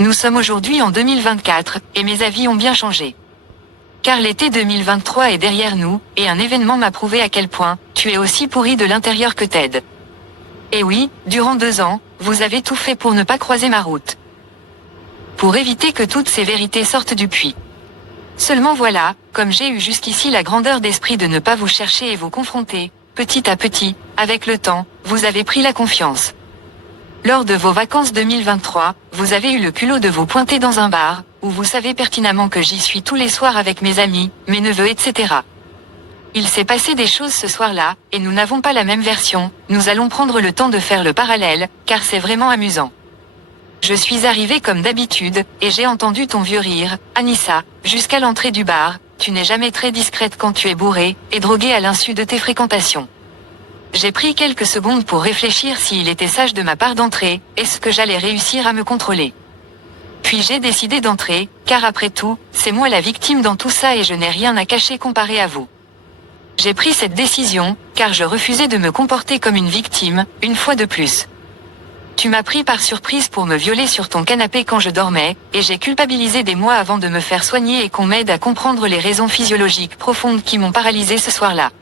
Nous sommes aujourd'hui en 2024, et mes avis ont bien changé. Car l'été 2023 est derrière nous, et un événement m'a prouvé à quel point, tu es aussi pourri de l'intérieur que Ted. Et oui, durant 2 ans, vous avez tout fait pour ne pas croiser ma route. Pour éviter que toutes ces vérités sortent du puits. Seulement voilà, comme j'ai eu jusqu'ici la grandeur d'esprit de ne pas vous chercher et vous confronter, petit à petit, avec le temps, vous avez pris la confiance. Lors de vos vacances 2023, vous avez eu le culot de vous pointer dans un bar, où vous savez pertinemment que j'y suis tous les soirs avec mes amis, mes neveux, etc. Il s'est passé des choses ce soir-là, et nous n'avons pas la même version, nous allons prendre le temps de faire le parallèle, car c'est vraiment amusant. Je suis arrivée comme d'habitude, et j'ai entendu ton vieux rire, Anissa, jusqu'à l'entrée du bar. Tu n'es jamais très discrète quand tu es bourrée, et droguée à l'insu de tes fréquentations. J'ai pris quelques secondes pour réfléchir s'il était sage de ma part d'entrer, est-ce que j'allais réussir à me contrôler. Puis j'ai décidé d'entrer, car après tout, c'est moi la victime dans tout ça et je n'ai rien à cacher comparé à vous. J'ai pris cette décision, car je refusais de me comporter comme une victime, une fois de plus. Tu m'as pris par surprise pour me violer sur ton canapé quand je dormais, et j'ai culpabilisé des mois avant de me faire soigner et qu'on m'aide à comprendre les raisons physiologiques profondes qui m'ont paralysé ce soir-là.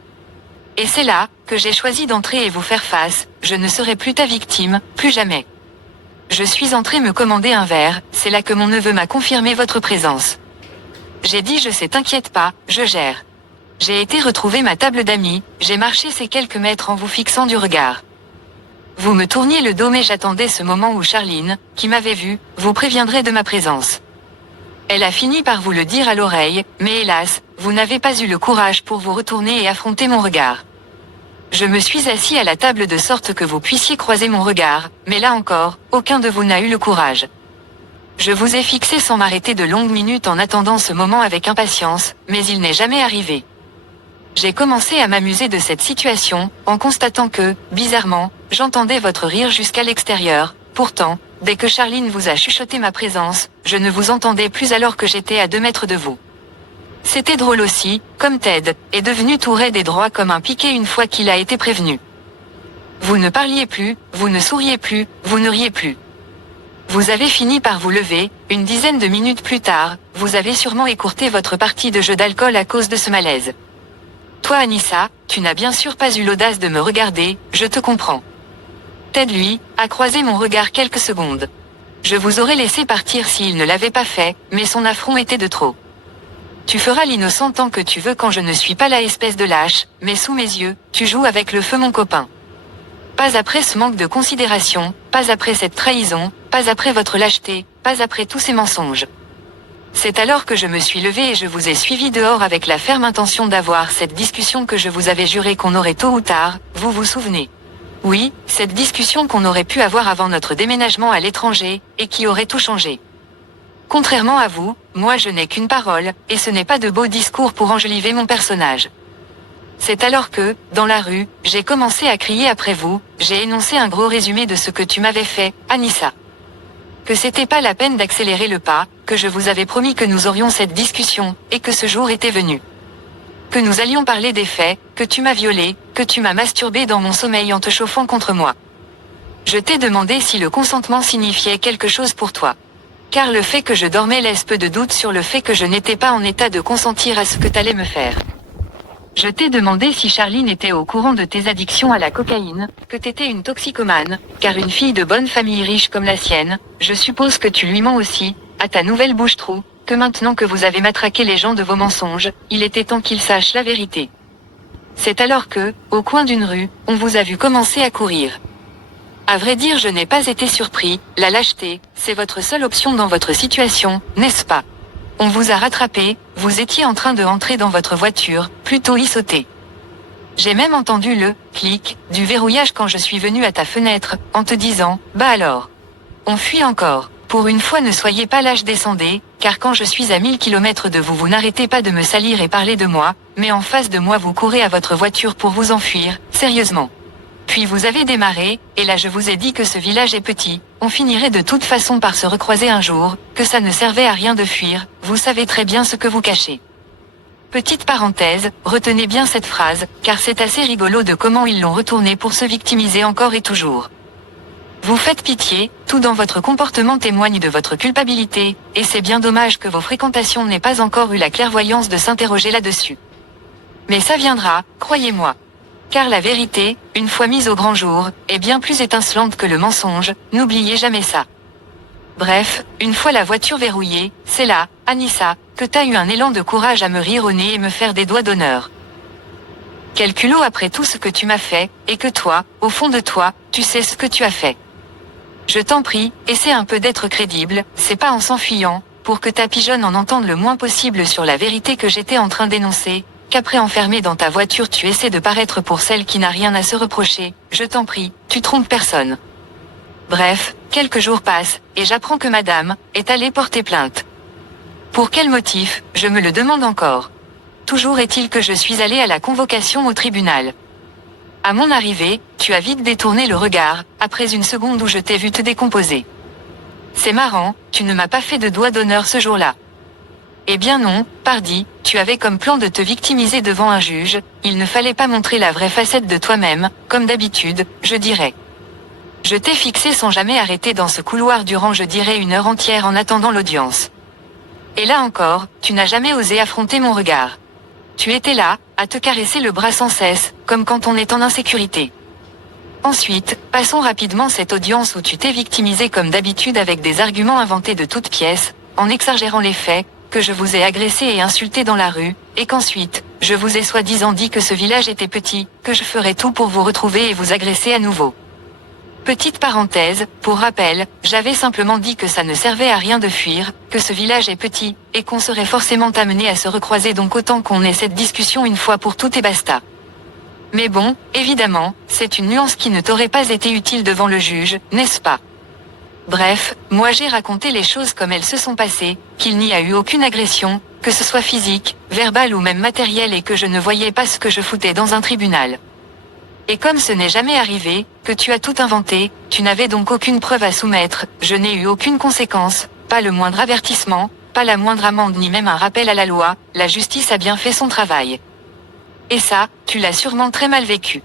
Et c'est là, que j'ai choisi d'entrer et vous faire face, je ne serai plus ta victime, plus jamais. Je suis entrée me commander un verre, c'est là que mon neveu m'a confirmé votre présence. J'ai dit je sais t'inquiète pas, je gère. J'ai été retrouver ma table d'amis, j'ai marché ces quelques mètres en vous fixant du regard. Vous me tourniez le dos mais j'attendais ce moment où Charline, qui m'avait vu, vous préviendrait de ma présence. Elle a fini par vous le dire à l'oreille, mais hélas, vous n'avez pas eu le courage pour vous retourner et affronter mon regard. Je me suis assis à la table de sorte que vous puissiez croiser mon regard, mais là encore, aucun de vous n'a eu le courage. Je vous ai fixé sans m'arrêter de longues minutes en attendant ce moment avec impatience, mais il n'est jamais arrivé. J'ai commencé à m'amuser de cette situation, en constatant que, bizarrement, j'entendais votre rire jusqu'à l'extérieur. Pourtant, dès que Charline vous a chuchoté ma présence, je ne vous entendais plus alors que j'étais à 2 mètres de vous. C'était drôle aussi, comme Ted, est devenu tout raide et droit comme un piquet une fois qu'il a été prévenu. Vous ne parliez plus, vous ne souriez plus, vous ne riez plus. Vous avez fini par vous lever, une dizaine de minutes plus tard, vous avez sûrement écourté votre partie de jeu d'alcool à cause de ce malaise. Toi Anissa, tu n'as bien sûr pas eu l'audace de me regarder, je te comprends. Ted lui, a croisé mon regard quelques secondes. Je vous aurais laissé partir s'il ne l'avait pas fait, mais son affront était de trop. Tu feras l'innocent tant que tu veux quand je ne suis pas la espèce de lâche, mais sous mes yeux, tu joues avec le feu mon copain. Pas après ce manque de considération, pas après cette trahison, pas après votre lâcheté, pas après tous ces mensonges. C'est alors que je me suis levée et je vous ai suivi dehors avec la ferme intention d'avoir cette discussion que je vous avais juré qu'on aurait tôt ou tard, vous vous souvenez. Oui, cette discussion qu'on aurait pu avoir avant notre déménagement à l'étranger, et qui aurait tout changé. Contrairement à vous, moi je n'ai qu'une parole, et ce n'est pas de beaux discours pour enjoliver mon personnage. C'est alors que, dans la rue, j'ai commencé à crier après vous, j'ai énoncé un gros résumé de ce que tu m'avais fait, Anissa. Que c'était pas la peine d'accélérer le pas, que je vous avais promis que nous aurions cette discussion, et que ce jour était venu. Que nous allions parler des faits, que tu m'as violé, que tu m'as masturbé dans mon sommeil en te chauffant contre moi. Je t'ai demandé si le consentement signifiait quelque chose pour toi. Car le fait que je dormais laisse peu de doute sur le fait que je n'étais pas en état de consentir à ce que t'allais me faire. Je t'ai demandé si Charline était au courant de tes addictions à la cocaïne, que t'étais une toxicomane, car une fille de bonne famille riche comme la sienne, je suppose que tu lui mens aussi, à ta nouvelle bouche-trou, que maintenant que vous avez matraqué les gens de vos mensonges, il était temps qu'ils sachent la vérité. C'est alors que, au coin d'une rue, on vous a vu commencer à courir. À vrai dire, je n'ai pas été surpris, la lâcheté, c'est votre seule option dans votre situation, n'est-ce pas? On vous a rattrapé, vous étiez en train de entrer dans votre voiture, plutôt y sauter. J'ai même entendu le clic du verrouillage quand je suis venu à ta fenêtre, en te disant, bah alors. On fuit encore. Pour une fois ne soyez pas lâche, descendez, car quand je suis à 1000 km de vous, vous n'arrêtez pas de me salir et parler de moi, mais en face de moi vous courez à votre voiture pour vous enfuir, sérieusement. Puis vous avez démarré, et là je vous ai dit que ce village est petit, on finirait de toute façon par se recroiser un jour, que ça ne servait à rien de fuir, vous savez très bien ce que vous cachez. Petite parenthèse, retenez bien cette phrase, car c'est assez rigolo de comment ils l'ont retournée pour se victimiser encore et toujours. Vous faites pitié, tout dans votre comportement témoigne de votre culpabilité, et c'est bien dommage que vos fréquentations n'aient pas encore eu la clairvoyance de s'interroger là-dessus. Mais ça viendra, croyez-moi. Car la vérité, une fois mise au grand jour, est bien plus étincelante que le mensonge, n'oubliez jamais ça. Bref, une fois la voiture verrouillée, c'est là, Anissa, que t'as eu un élan de courage à me rire au nez et me faire des doigts d'honneur. Quel culot après tout ce que tu m'as fait, et que toi, au fond de toi, tu sais ce que tu as fait. Je t'en prie, essaie un peu d'être crédible, c'est pas en s'enfuyant, pour que ta pigeonne en entende le moins possible sur la vérité que j'étais en train d'énoncer, qu'après enfermé dans ta voiture tu essaies de paraître pour celle qui n'a rien à se reprocher, je t'en prie, tu trompes personne. Bref, quelques jours passent, et j'apprends que madame, est allée porter plainte. Pour quel motif, je me le demande encore. Toujours est-il que je suis allée à la convocation au tribunal. À mon arrivée, tu as vite détourné le regard, après une seconde où je t'ai vu te décomposer. C'est marrant, tu ne m'as pas fait de doigt d'honneur ce jour-là. Eh bien non, pardi, tu avais comme plan de te victimiser devant un juge, il ne fallait pas montrer la vraie facette de toi-même, comme d'habitude, je dirais. Je t'ai fixé sans jamais arrêter dans ce couloir durant je dirais 1 heure entière en attendant l'audience. Et là encore, tu n'as jamais osé affronter mon regard. Tu étais là, à te caresser le bras sans cesse, comme quand on est en insécurité. Ensuite, passons rapidement cette audience où tu t'es victimisé comme d'habitude avec des arguments inventés de toutes pièces, en exagérant les faits, que je vous ai agressé et insulté dans la rue, et qu'ensuite, je vous ai soi-disant dit que ce village était petit, que je ferais tout pour vous retrouver et vous agresser à nouveau. Petite parenthèse, pour rappel, j'avais simplement dit que ça ne servait à rien de fuir, que ce village est petit, et qu'on serait forcément amené à se recroiser donc autant qu'on ait cette discussion une fois pour toutes et basta. Mais bon, évidemment, c'est une nuance qui ne t'aurait pas été utile devant le juge, n'est-ce pas? Bref, moi j'ai raconté les choses comme elles se sont passées, qu'il n'y a eu aucune agression, que ce soit physique, verbale ou même matérielle et que je ne voyais pas ce que je foutais dans un tribunal. Et comme ce n'est jamais arrivé, que tu as tout inventé, tu n'avais donc aucune preuve à soumettre, je n'ai eu aucune conséquence, pas le moindre avertissement, pas la moindre amende ni même un rappel à la loi, la justice a bien fait son travail. Et ça, tu l'as sûrement très mal vécu.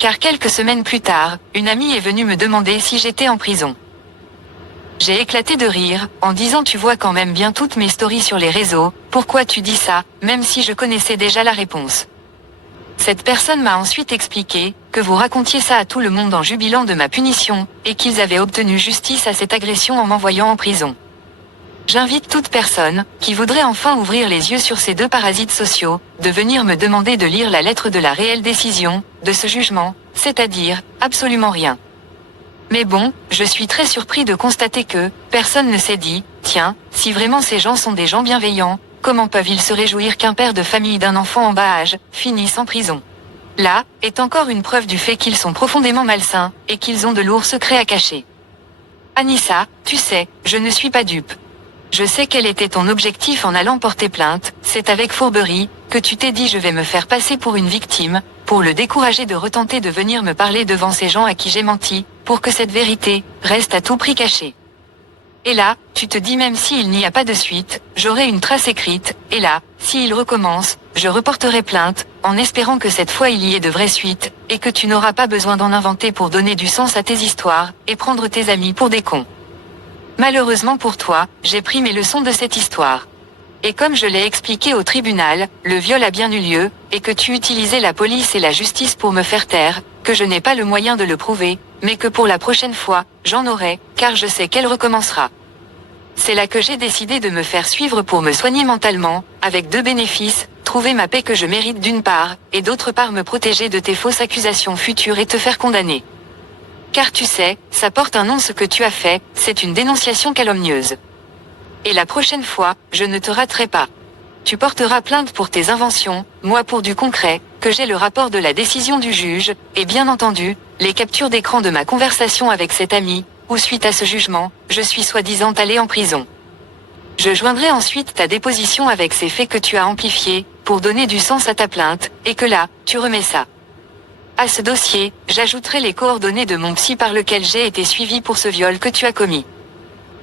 Car quelques semaines plus tard, une amie est venue me demander si j'étais en prison. J'ai éclaté de rire, en disant tu vois quand même bien toutes mes stories sur les réseaux, pourquoi tu dis ça, même si je connaissais déjà la réponse. Cette personne m'a ensuite expliqué, que vous racontiez ça à tout le monde en jubilant de ma punition, et qu'ils avaient obtenu justice à cette agression en m'envoyant en prison. J'invite toute personne, qui voudrait enfin ouvrir les yeux sur ces 2 parasites sociaux, de venir me demander de lire la lettre de la réelle décision, de ce jugement, c'est-à-dire, absolument rien. Mais bon, je suis très surpris de constater que, personne ne s'est dit, tiens, si vraiment ces gens sont des gens bienveillants, comment peuvent-ils se réjouir qu'un père de famille d'un enfant en bas âge, finisse en prison? Là, est encore une preuve du fait qu'ils sont profondément malsains, et qu'ils ont de lourds secrets à cacher. Anissa, tu sais, je ne suis pas dupe. Je sais quel était ton objectif en allant porter plainte, c'est avec fourberie, que tu t'es dit je vais me faire passer pour une victime, pour le décourager de retenter de venir me parler devant ces gens à qui j'ai menti, pour que cette vérité, reste à tout prix cachée. Et là, tu te dis même s'il n'y a pas de suite, j'aurai une trace écrite, et là, s'il recommence, je reporterai plainte, en espérant que cette fois il y ait de vraies suites, et que tu n'auras pas besoin d'en inventer pour donner du sens à tes histoires, et prendre tes amis pour des cons. Malheureusement pour toi, j'ai pris mes leçons de cette histoire. Et comme je l'ai expliqué au tribunal, le viol a bien eu lieu, et que tu utilisais la police et la justice pour me faire taire, que je n'ai pas le moyen de le prouver, mais que pour la prochaine fois, j'en aurai, car je sais qu'elle recommencera. C'est là que j'ai décidé de me faire suivre pour me soigner mentalement, avec 2 bénéfices, trouver ma paix que je mérite d'une part, et d'autre part me protéger de tes fausses accusations futures et te faire condamner. Car tu sais, ça porte un nom ce que tu as fait, c'est une dénonciation calomnieuse. Et la prochaine fois, je ne te raterai pas. Tu porteras plainte pour tes inventions, moi pour du concret, que j'ai le rapport de la décision du juge, et bien entendu, les captures d'écran de ma conversation avec cet ami, où suite à ce jugement, je suis soi-disant allé en prison. Je joindrai ensuite ta déposition avec ces faits que tu as amplifiés, pour donner du sens à ta plainte, et que là, tu remets ça. À ce dossier, j'ajouterai les coordonnées de mon psy par lequel j'ai été suivi pour ce viol que tu as commis.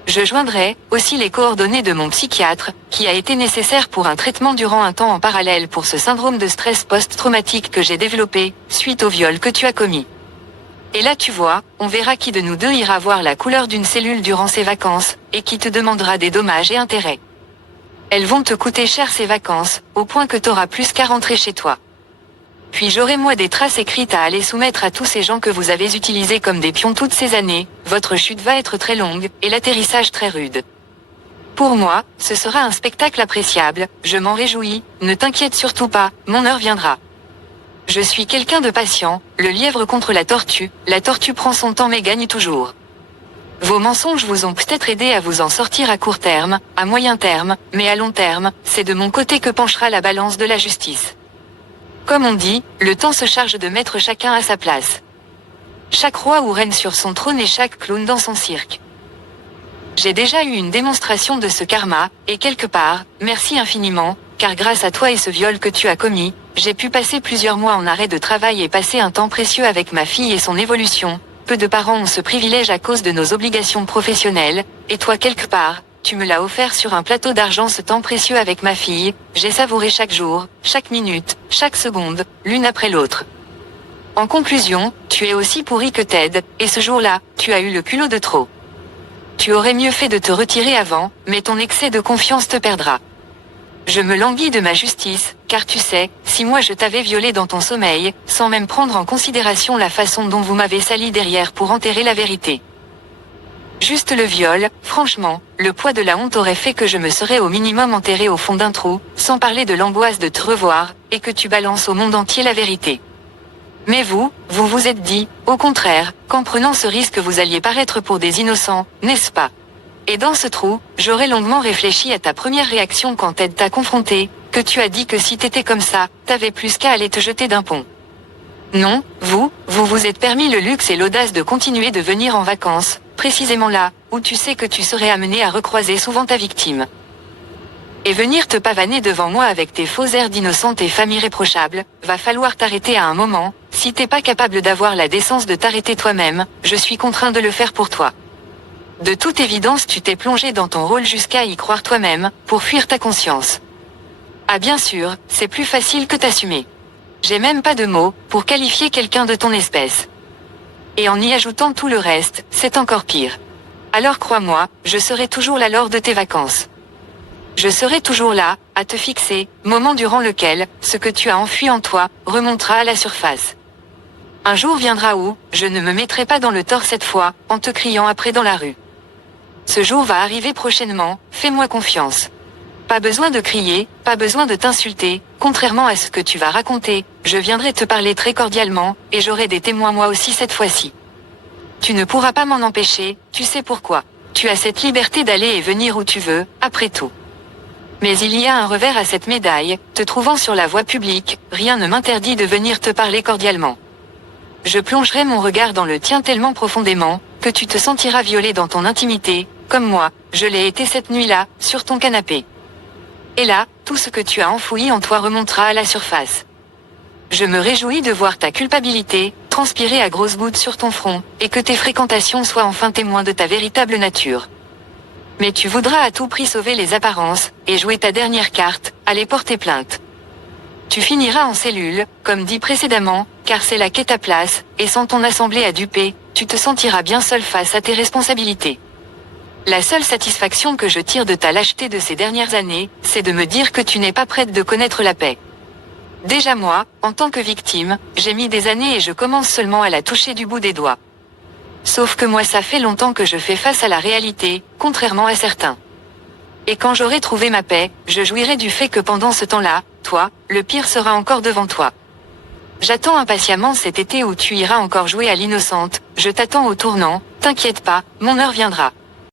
Je joindrai aussi les coordonnées de mon psychiatre, qui a été nécessaire pour un traitement durant un temps en parallèle pour ce syndrome de stress post-traumatique que j'ai développé, suite au viol que tu as commis. Et là tu vois, on verra qui de nous deux ira voir la couleur d'une cellule durant ses vacances, et qui te demandera des dommages et intérêts. Elles vont te coûter cher ces vacances, au point que t'auras plus qu'à rentrer chez toi. Puis j'aurai moi des traces écrites à aller soumettre à tous ces gens que vous avez utilisés comme des pions toutes ces années, votre chute va être très longue, et l'atterrissage très rude. Pour moi, ce sera un spectacle appréciable, je m'en réjouis, ne t'inquiète surtout pas, mon heure viendra. Je suis quelqu'un de patient, le lièvre contre la tortue prend son temps mais gagne toujours. Vos mensonges vous ont peut-être aidé à vous en sortir à court terme, à moyen terme, mais à long terme, c'est de mon côté que penchera la balance de la justice. Comme on dit, le temps se charge de mettre chacun à sa place. Chaque roi ou reine sur son trône et chaque clown dans son cirque. J'ai déjà eu une démonstration de ce karma, et quelque part, merci infiniment, car grâce à toi et ce viol que tu as commis, j'ai pu passer plusieurs mois en arrêt de travail et passer un temps précieux avec ma fille et son évolution. Peu de parents ont ce privilège à cause de nos obligations professionnelles, et toi quelque part, tu me l'as offert sur un plateau d'argent ce temps précieux avec ma fille, j'ai savouré chaque jour, chaque minute, chaque seconde, l'une après l'autre. En conclusion, tu es aussi pourri que Ted, et ce jour-là, tu as eu le culot de trop. Tu aurais mieux fait de te retirer avant, mais ton excès de confiance te perdra. Je me languis de ma justice, car tu sais, si moi je t'avais violé dans ton sommeil, sans même prendre en considération la façon dont vous m'avez sali derrière pour enterrer la vérité. Juste le viol, franchement, le poids de la honte aurait fait que je me serais au minimum enterré au fond d'un trou, sans parler de l'angoisse de te revoir, et que tu balances au monde entier la vérité. Mais vous vous êtes dit, au contraire, qu'en prenant ce risque vous alliez paraître pour des innocents, n'est-ce pas? Et dans ce trou, j'aurais longuement réfléchi à ta première réaction quand Ted t'a confronté, que tu as dit que si t'étais comme ça, t'avais plus qu'à aller te jeter d'un pont. Non, vous êtes permis le luxe et l'audace de continuer de venir en vacances, précisément là, où tu sais que tu serais amené à recroiser souvent ta victime. Et venir te pavaner devant moi avec tes faux airs d'innocente et famille irréprochable, va falloir t'arrêter à un moment, si t'es pas capable d'avoir la décence de t'arrêter toi-même, je suis contraint de le faire pour toi. De toute évidence tu t'es plongé dans ton rôle jusqu'à y croire toi-même, pour fuir ta conscience. Ah bien sûr, c'est plus facile que t'assumer. J'ai même pas de mots, pour qualifier quelqu'un de ton espèce. Et en y ajoutant tout le reste, c'est encore pire. Alors crois-moi, je serai toujours là lors de tes vacances. Je serai toujours là, à te fixer, moment durant lequel, ce que tu as enfui en toi, remontera à la surface. Un jour viendra où, je ne me mettrai pas dans le tort cette fois, en te criant après dans la rue. Ce jour va arriver prochainement, fais-moi confiance. Pas besoin de crier, pas besoin de t'insulter, contrairement à ce que tu vas raconter, je viendrai te parler très cordialement, et j'aurai des témoins moi aussi cette fois-ci. Tu ne pourras pas m'en empêcher, tu sais pourquoi. Tu as cette liberté d'aller et venir où tu veux, après tout. Mais il y a un revers à cette médaille, te trouvant sur la voie publique, rien ne m'interdit de venir te parler cordialement. Je plongerai mon regard dans le tien tellement profondément, que tu te sentiras violé dans ton intimité, comme moi, je l'ai été cette nuit-là, sur ton canapé. Et là, tout ce que tu as enfoui en toi remontera à la surface. Je me réjouis de voir ta culpabilité, transpirer à grosses gouttes sur ton front, et que tes fréquentations soient enfin témoins de ta véritable nature. Mais tu voudras à tout prix sauver les apparences, et jouer ta dernière carte, aller porter plainte. Tu finiras en cellule, comme dit précédemment, car c'est là qu'est ta place, et sans ton assemblée à duper, tu te sentiras bien seul face à tes responsabilités. La seule satisfaction que je tire de ta lâcheté de ces dernières années, c'est de me dire que tu n'es pas prête de connaître la paix. Déjà moi, en tant que victime, j'ai mis des années et je commence seulement à la toucher du bout des doigts. Sauf que moi ça fait longtemps que je fais face à la réalité, contrairement à certains. Et quand j'aurai trouvé ma paix, je jouirai du fait que pendant ce temps-là, toi, le pire sera encore devant toi. J'attends impatiemment cet été où tu iras encore jouer à l'innocente, je t'attends au tournant, t'inquiète pas, mon heure viendra.